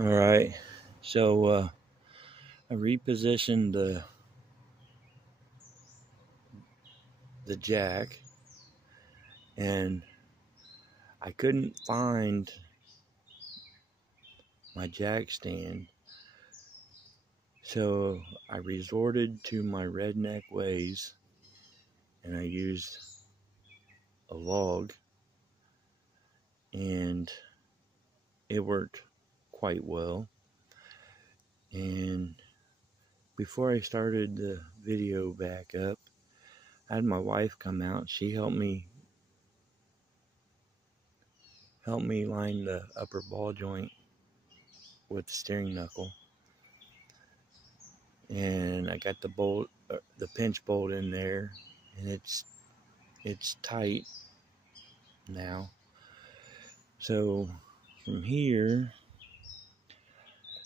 All right, so I repositioned the jack, and I couldn't find my jack stand, so I resorted to my redneck ways, and I used a log, and it worked quite well. And before I started the video back up, I had my wife come out. She helped me line the upper ball joint with the steering knuckle, and I got the pinch bolt in there, and it's tight now. So from here,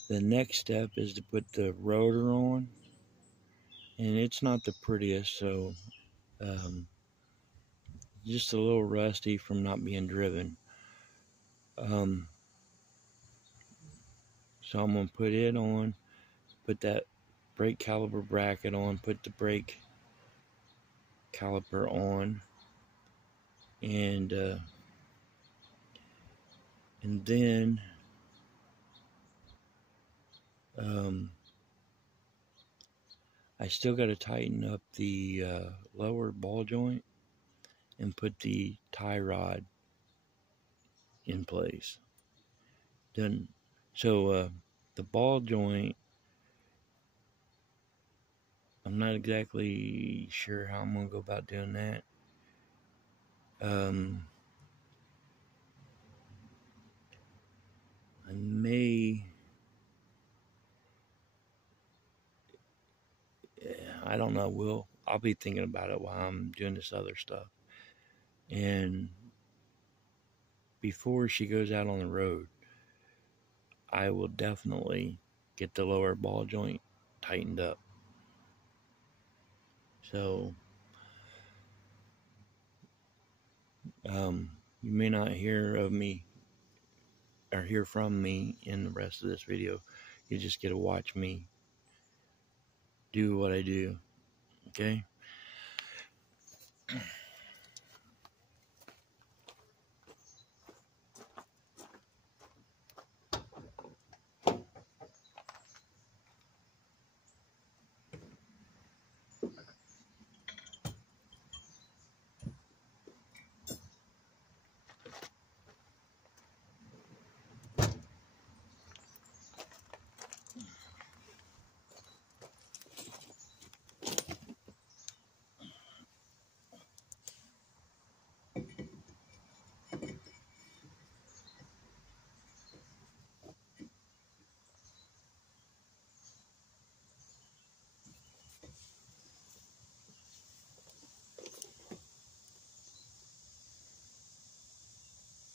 the next step is to put the rotor on, and it's not the prettiest, so just a little rusty from not being driven. So I'm gonna put it on, put that brake caliper bracket on, put the brake caliper on, and then I still got to tighten up the lower ball joint and put the tie rod in place. Then, so the ball joint, I'm not exactly sure how I'm gonna go about doing that. I don't know. I'll be thinking about it while I'm doing this other stuff. And before she goes out on the road, I will definitely get the lower ball joint tightened up. So, you may not hear of me or hear from me in the rest of this video. You just get to watch me do what I do. Okay?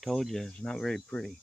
Told you, it's not very pretty.